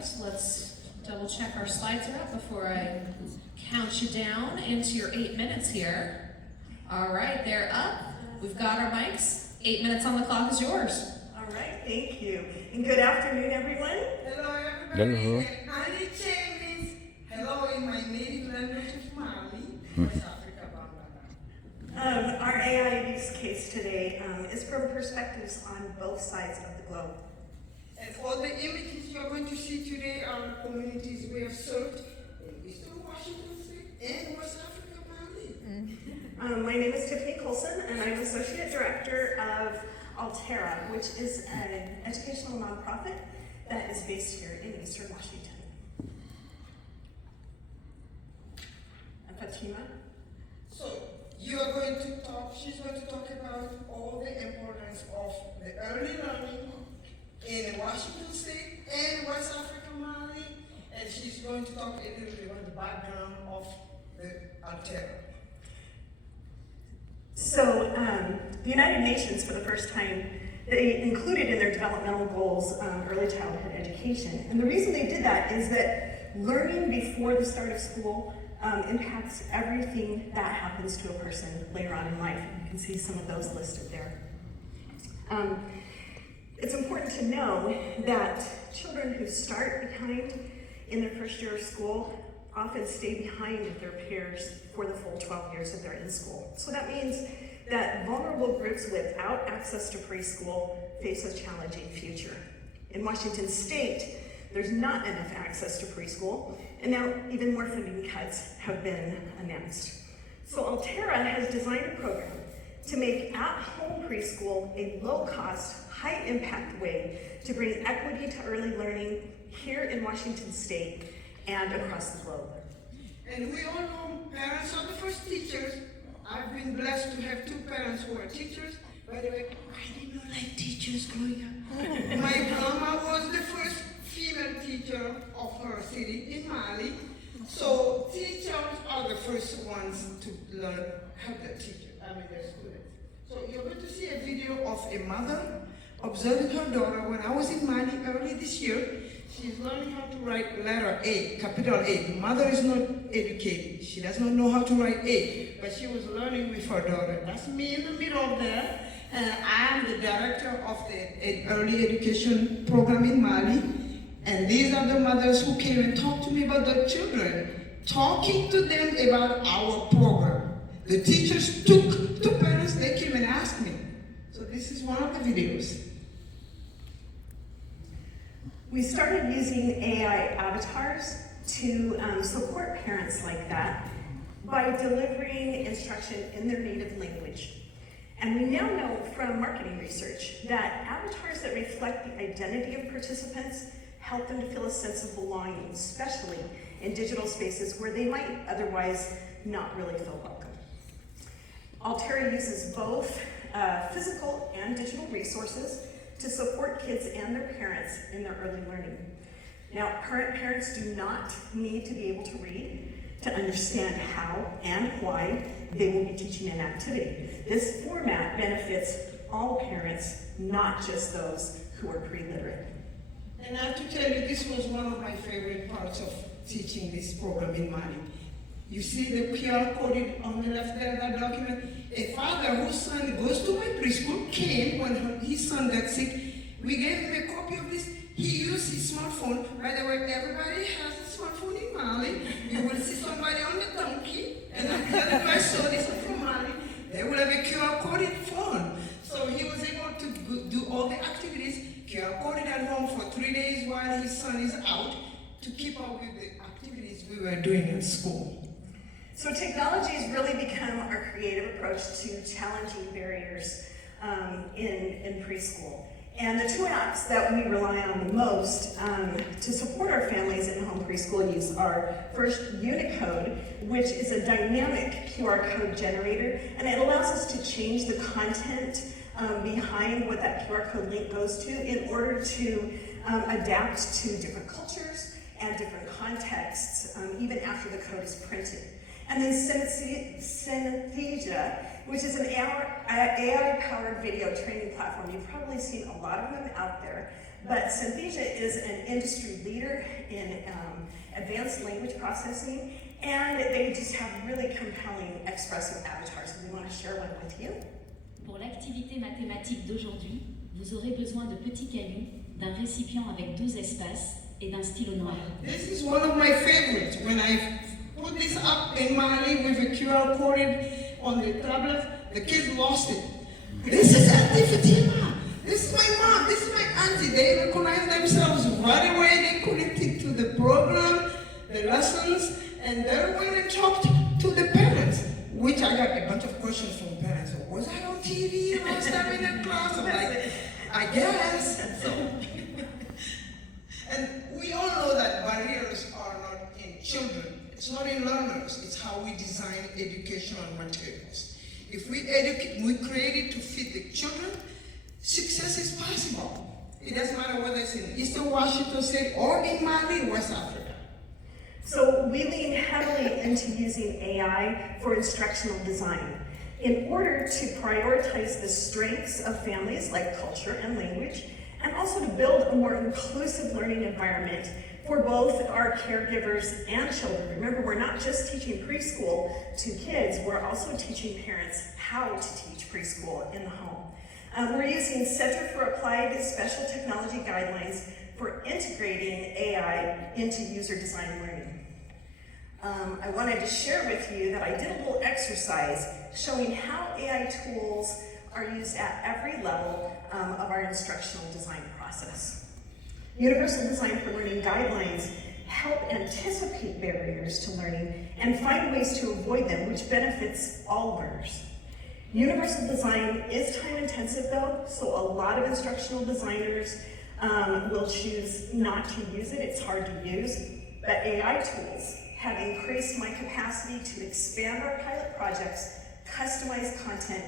right, let's double check our slides are up before I count you down into your 8 minutes here. All right, they're up. We've got our mics. 8 minutes on the clock is yours. All right, thank you. And good afternoon, everyone. Hello, everybody. And Aniche means hello in my native language of Mali, West Africa, Bangladesh. Our AI use case today is from perspectives on both sides of the globe. And all the images you are going to see today are communities we have served in Eastern Washington State and West Africa, Mali. My name is Tiffany and I'm Associate Director of Altera, which is an educational nonprofit that is based here in Eastern Washington. And Fatima? So you are going to talk, she's going to talk about all the importance of the early learning in Washington State and West Africa, Mali, and she's going to talk a little bit about the background of the Altera. So the United Nations, for the first time, they included in their developmental goals early childhood education. And the reason they did that is that learning before the start of school impacts everything that happens to a person later on in life. You can see some of those listed there. It's important to know that children who start behind in their first year of school often stay behind their peers for the full 12 years that they're in school. So that means that vulnerable groups without access to preschool face a challenging future. In Washington State, there's not enough access to preschool, and now even more funding cuts have been announced. So Altera has designed a program to make at-home preschool a low-cost, high-impact way to bring equity to early learning here in Washington State and across the globe. And we all know parents are the first teachers. I've been blessed to have two parents who are teachers. By the way, I did not like teachers growing up. My grandma was the first female teacher of her city in Mali. So teachers are the first ones to learn how to teach their students. So you're going to see a video of a mother observing her daughter. When I was in Mali early this year, she's learning how to write letter A, capital A. The mother is not educated. She does not know how to write A, but she was learning with her daughter. That's me in the middle there. I am the director of the early education program in Mali. And these are the mothers who came and talked to me about their children, talking to them about our program. The teachers took to parents, they came and asked me. So this is one of the videos. We started using AI avatars to support parents like that by delivering instruction in their native language. And we now know from marketing research that avatars that reflect the identity of participants help them to feel a sense of belonging, especially in digital spaces where they might otherwise not really feel welcome. Altera uses both physical and digital resources to support kids and their parents in their early learning. Now, current parents do not need to be able to read to understand how and why they will be teaching an activity. This format benefits all parents, not just those who are pre-literate. And I have to tell you, this was one of my favorite parts of teaching this program in Mali. You see the QR coded on the left there, that document. A father whose son goes to my preschool came when his son got sick. We gave him a copy of this. He used his smartphone. By the way, everybody has a smartphone in Mali. You will see somebody on the donkey, and I'm telling you, I saw this from Mali. They will have a QR coded phone. So he was able to do all the activities, QR coded at home for 3 days while his son is out to keep up with the activities we were doing in school. So technology has really become our creative approach to challenging barriers in preschool. And the two apps that we rely on the most to support our families in home preschool use are first Unicode, which is a dynamic QR code generator, and it allows us to change the content behind what that QR code link goes to in order to adapt to different cultures and different contexts, even after the code is printed. And then Synesthesia, which is an AI-powered video training platform. You've probably seen a lot of them out there. but Synthesia is an industry leader in advanced language processing, and they just have really compelling expressive avatars, and we want to share one with you. Pour l'activité mathématique d'aujourd'hui, vous aurez besoin de petits cailloux, d'un récipient avec 12 espaces et d'un stylo noir. This is one of my favorites. When I put this up in Mali with a QR code on the tablet, the kids lost it. This is Auntie Fatima. This is my mom. This is my auntie. They recognize themselves right away. They connected to the program, the lessons, and then when I talked to the parents, which I got a bunch of questions from parents. Was I on TV last time in that class? I'm like, I guess. So, and we all know that barriers are not in children. It's not in learners. It's how we design educational materials. If we create it to fit the children, success is possible. It doesn't matter whether it's in Eastern Washington State or in Mali, West Africa. So we lean heavily into using AI for instructional design in order to prioritize the strengths of families like culture and language, and also to build a more inclusive learning environment for both our caregivers and children. Remember, we're not just teaching preschool to kids, we're also teaching parents how to teach preschool in the home. We're using Center for Applied Special Technology guidelines for integrating AI into user-design learning. I wanted to share with you that I did a little exercise showing how AI tools are used at every level of our instructional design process. Universal Design for Learning guidelines help anticipate barriers to learning and find ways to avoid them, which benefits all learners. Universal design is time intensive though, so a lot of instructional designers will choose not to use it. It's hard to use, but AI tools have increased my capacity to expand our pilot projects, customize content,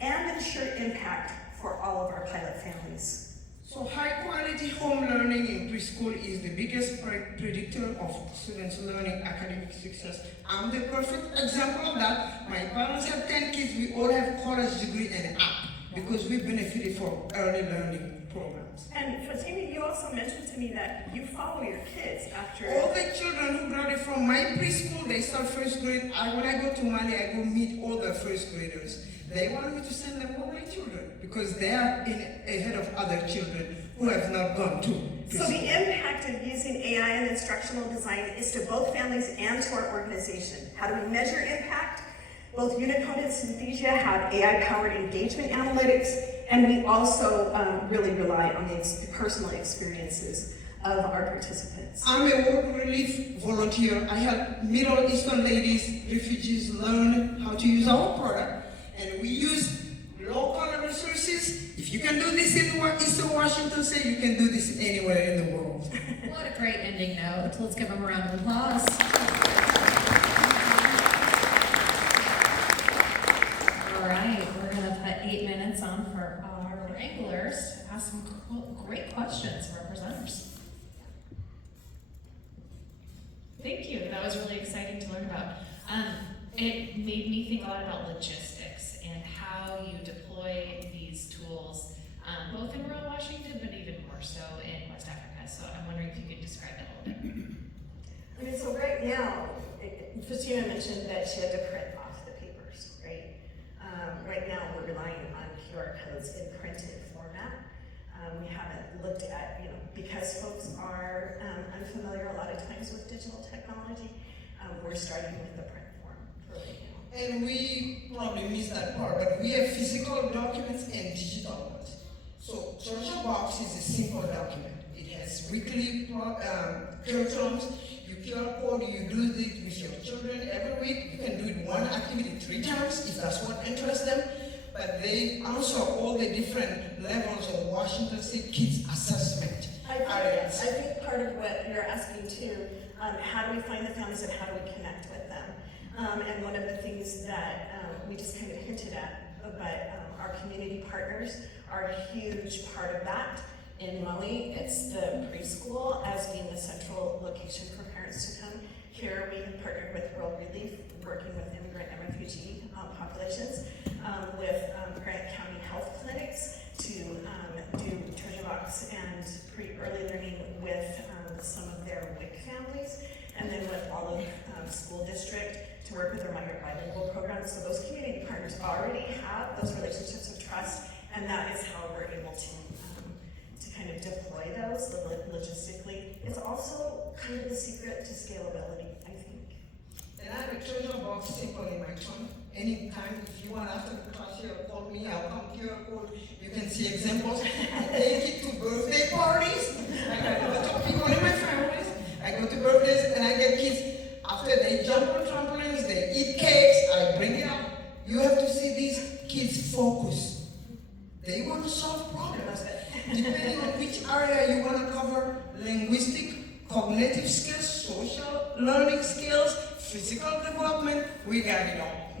and ensure impact for all of our pilot families. So high quality home learning in preschool is the biggest predictor of students' learning academic success. I'm the perfect example of that. My parents have 10 kids, we all have college degree and up because we benefited from early learning programs. And Fatima, you also mentioned to me that you follow your kids after... All the children who graduate from my preschool, they start first grade. When I go to Mali, I go meet all the first graders. They want me to send them all my children because they are ahead of other children who have not gone to preschool. So the impact of using AI in instructional design is to both families and to our organization. How do we measure impact? Both Unicode and Synthesia have AI-powered engagement analytics, and we also really rely on the personal experiences of our participants. I'm a work relief volunteer. I help Middle Eastern ladies, refugees learn how to use our product, and we use local resources. If you can do this in Eastern Washington State, you can do this anywhere in the world. What a great ending note. Let's give them a round of applause. All right, we're going to put 8 minutes on for our wranglers to ask some great questions for our presenters. Thank you. That was really exciting to learn about. It made me think a lot about logistics and how you deploy these tools, both in rural Washington, but even more so in West Africa. So I'm wondering if you could describe that a little bit. I mean, so right now, Fatima mentioned that she had to print off the papers, right? Right now, we're relying on QR codes in printed format. We haven't looked at, because folks are unfamiliar a lot of times with digital technology, we're starting with the print form for right now. And we probably missed that part, but we have physical documents and digital ones. So Social Box is a simple document. It has weekly curriculums. You QR code, you do it with your children every week. You can do it one activity 3 times if that's what interests them. But they answer all the different levels of Washington State Kids Assessment. I think part of what you're asking too, how do we find the families and how do we connect with them? And one of the things that we just kind of hinted at, but our community partners are a huge part of that. In Mali, it's the preschool as being the central location for parents to come. Here we have partnered with World Relief, working with immigrant and refugee populations, with Grant County Health Clinics to do treasure box and early learning with some of their WIC families, and then with all of school district to work with their migrant bilingual programs. So those community partners already have those relationships of trust, and that is how we're able to kind of deploy those logistically. It's also kind of the secret to scalability, I think. And I have a treasure box simple in my phone. Anytime, if you want after the class here, call me, I'll come to your code. You can see examples. I take it to birthday parties. I got a lot of people in my families. I go to birthdays and I get kids. After they jump on trampolines, they eat cakes, I bring it up. You have to see these kids focus. They want to solve problems. Depending on which area you want to cover, linguistic, cognitive skills, social learning skills, physical development, we got it all.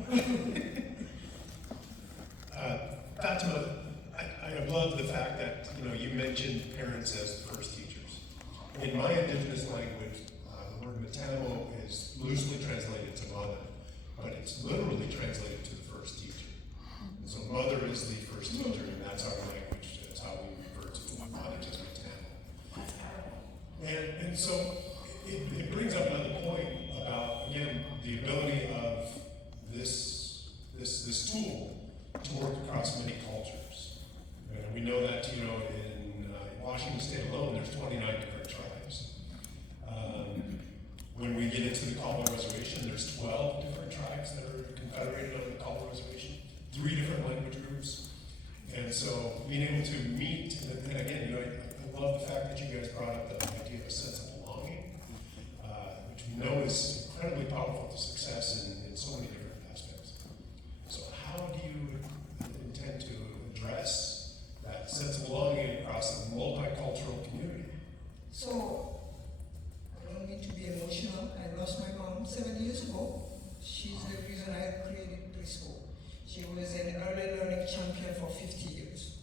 Fatima, I love the fact that you mentioned parents as the first teachers. In my indigenous language, the word matamo is loosely translated to mother, but it's literally translated to the first teacher. And so mother is the first teacher, and that's our language. That's how we refer to mother as matamo. And so it brings up another point about, again, the ability of this tool to work across many cultures. And we know that, in Washington State alone, there's 29 different tribes. When we get into the Caldwell Reservation, there's 12 different tribes that are confederated on the Caldwell Reservation, 3 different language groups. And so being able to meet, and again, I love the fact that you guys brought up the idea of a sense of belonging, which we know is incredibly powerful to success in so many different aspects. So how do you intend to address that sense of belonging across a multicultural community? So, I don't mean to be emotional. I lost my mom 7 years ago. She's the reason I created preschool. She was an early learning champion for 50 years.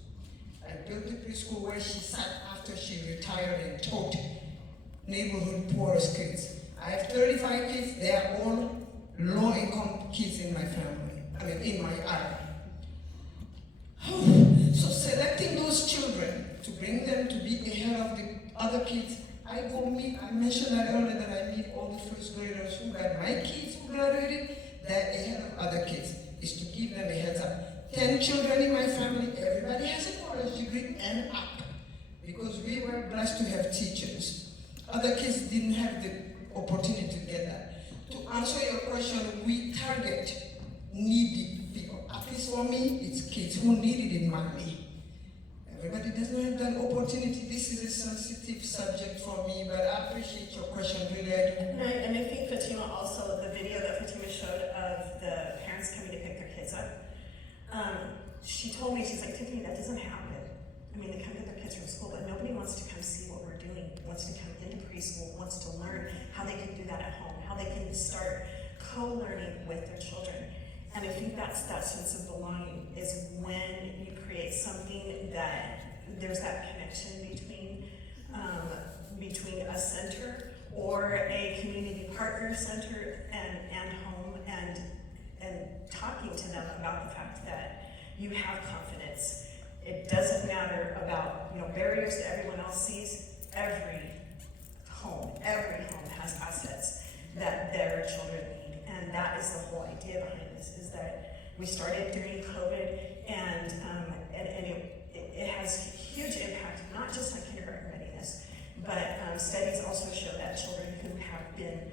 I built the preschool where she sat after she retired and taught neighborhood poorest kids. I have 35 kids. They are all low-income kids in my family, in my area. So selecting those children to bring them to be ahead of the other kids, I mentioned that earlier, that I meet all the first graders who got my kids who graduated, they're ahead of other kids, is to give them a heads up. 10 children in my family, everybody has a college degree and up, because we were blessed to have teachers. Other kids didn't have the opportunity to get that. To answer your question, we target needy people. At least for me, it's kids who need it in money. Everybody doesn't have that opportunity. This is a sensitive subject for me, but I appreciate your question, really, I do. And I think Fatima also, the video that Fatima showed of the parents coming to pick their kids up, she told me, she's like, Tiffany, that doesn't happen. I mean, they come get their kids from school, but nobody wants to come see what we're doing, wants to come into preschool, wants to learn how they can do that at home, how they can start co-learning with their children. And I think that's that sense of belonging, is when you create something that there's that connection between a center or a community partner center and home, and talking to them about the fact that you have confidence. It doesn't matter about barriers that everyone else sees. Every home has assets that their children need, and that is the whole idea behind this. Is that we started during COVID, and it has huge impact, not just on kindergarten readiness, but studies also show that children who have been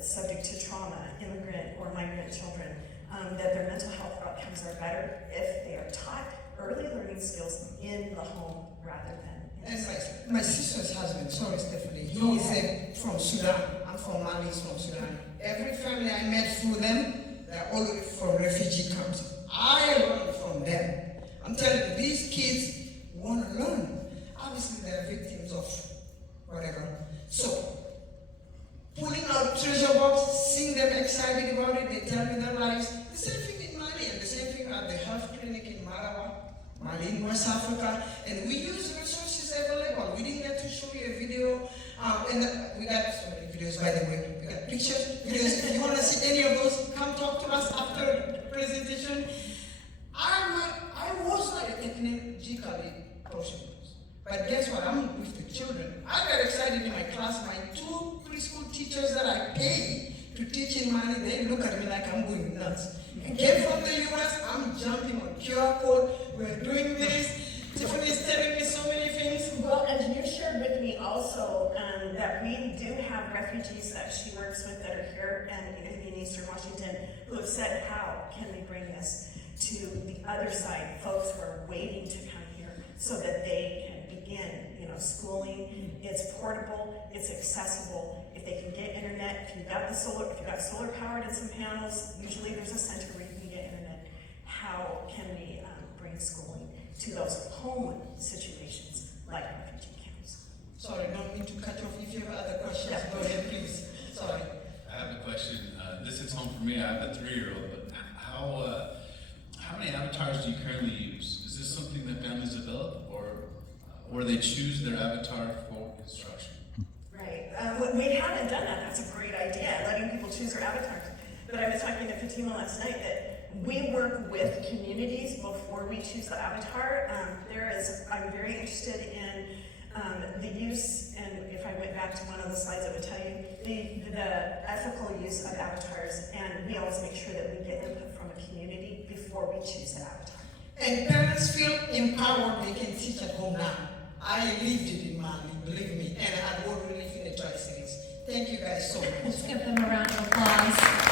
subject to trauma, immigrant or migrant children, that their mental health outcomes are better if they are taught early learning skills in the home rather than in And my sister's husband, sorry Stephanie, he is from Sudan. I'm from Mali, he's from Sudan. Every family I met through them, they're all from refugee camps. I learned from them. I'm telling you, these kids want to learn. Obviously, they're victims of whatever. So, pulling out treasure box, seeing them excited about it, they tell me their lives. The same thing in Mali, and the same thing at the health clinic in Marawa, Mali in West Africa, and we use resources available. We didn't get to show you a video, and we got so many videos, by the way. We got pictures, videos. If you want to see any of those, come talk to us after the presentation. I was not a approaching those. But guess what? I'm with the children. I got excited in my class. My 2 preschool teachers that I pay to teach in Mali, they look at me like I'm going nuts. I came from the US, I'm jumping on QR code, we're doing this. Tiffany is telling me so many things. Well, and you shared with me also that we do have refugees that she works with that are here and in Eastern Washington who have said, how can we bring this to the other side? Folks who are waiting to come here so that they can begin, schooling. It's portable, it's accessible. If they can get internet, if you've got solar powered and some panels, usually there's a center where you can get internet. How can we bring schooling to those home situations like refugee camps? Sorry, don't mean to cut you off. If you have other questions, go ahead, please. Sorry. I have a question. This hits home for me. I have a 3-year-old, but how many avatars do you currently use? Is this something that families develop, or they choose their avatar for instruction? Right. We haven't done that. That's a great idea, letting people choose their avatars. But I was talking to Fatima last night that we work with communities before we choose the avatar. I'm very interested in the use, and if I went back to one of the slides, I would tell you the ethical use of avatars, and we always make sure that we get input from a community before we choose the avatar. And parents feel empowered, they can teach at home now. I lived it in Mali, believe me, and I would really feel the Tri-Cities. Thank you guys so much. Let's give them a round of applause.